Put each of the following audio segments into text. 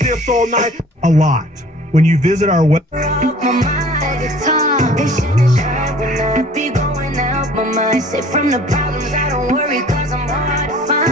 this all night. A lot. When you visit our web. Say from the problems, I don't worry, cause I'm hard to find.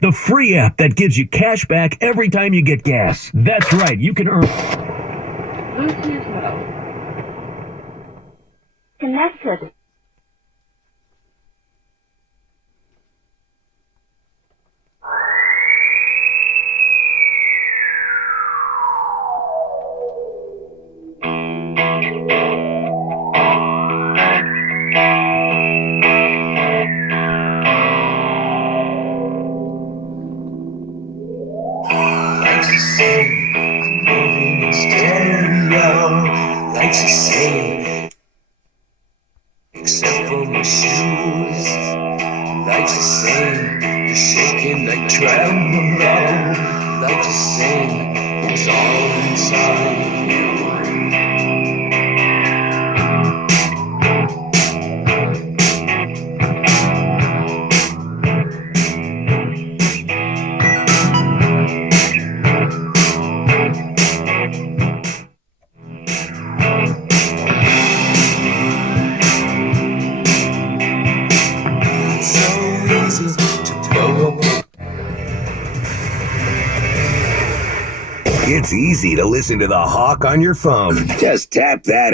The free app that gives you cash back every time you get gas. That's right, you can earn... Bluetooth mode. Connected. Life's the same, I'm living in stereo. Life's the same, except for my shoes. Life's the same, you're shaking like tremolo. Life's the same, it's all inside you. It's easy to listen to the Hawk on your phone. Just tap that